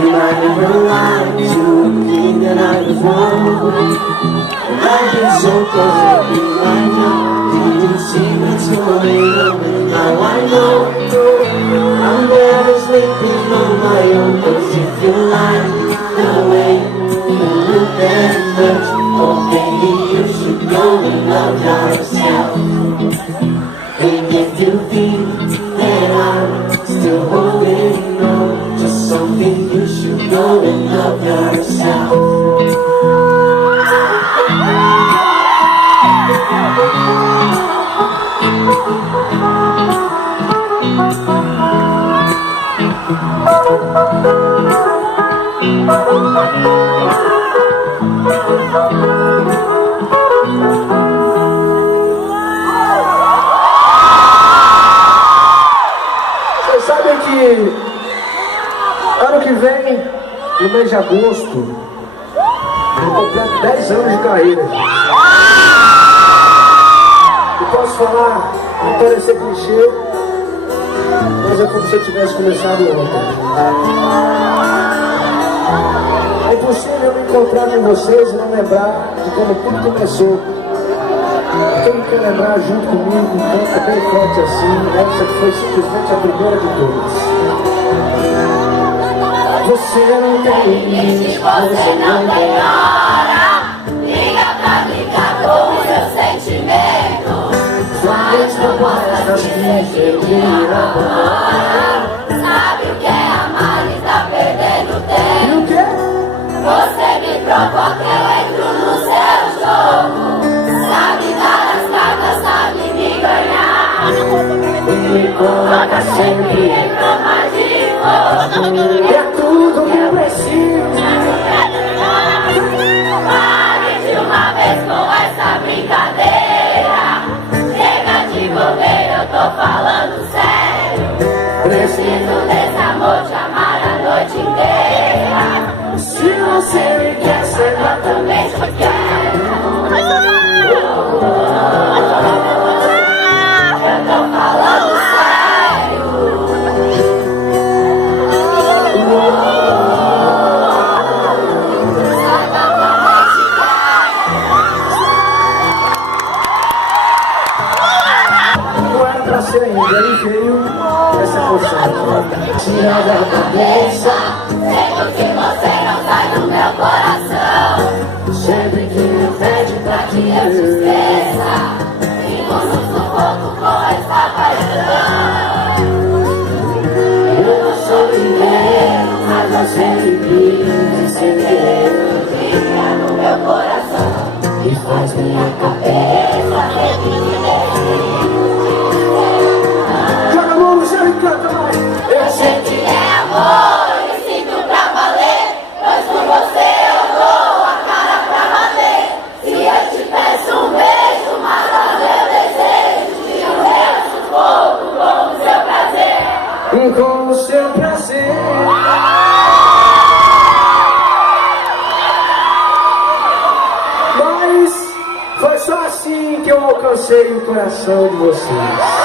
And I never lied to think that I was wrong. I've been so close to you, I know. Didn't see what's going on, and now I know. I'm never sleeping on my own. 'Cause if you like the way you look that much, oh baby, you should go and love yourself. And if you think that I'm still holding on to something, you should go and love yourself. Vocês sabem que ano que vem, no mês de agosto, eu completo 10 anos de carreira. E posso falar, não parecer clichê, mas é como se eu tivesse começado ontem. É impossível me encontrar com vocês e não lembrar de como tudo começou. Quem quer lembrar junto comigo, canta bem forte assim, essa que foi simplesmente a primeira de todas. Você não tem limite, Você não tem hora. Liga pra brincar com os seus sentimentos. Suas propostas de sentir agora. Sabe o que é amar e tá perdendo tempo? E o quê? Você me provoca, eu entro no seu jogo. Sabe dar as cartas, sabe me ganhar. Me coloca sempre Em cama de fogo. É tudo que eu preciso. Pare de uma vez com essa brincadeira. Chega de bobeira, eu tô falando sério. Preciso desse amor, te amar a noite inteira. Se você me quer, Eu também te quero. Eu tô falando sério. não era pra ser ainda, aí veio essa emoção. Tira da cabeça, sendo que você não sai do meu coração. Sempre que me pede pra Que eu te esqueça, fico no sufoco com essa paixão. eu não sou dinheiro, mas eu sempre quis sem querer. Fica no meu coração E faz minha cabeça reviver. Joga a mão no chão e canta mais. Eu sei que é amor e sinto pra valer, pois por você eu dou a cara pra bater. Se eu te peço um beijo, mata meu desejo de um meu sufoco com o seu prazer. Com o seu prazer. Mas foi só assim que eu alcancei o coração de vocês.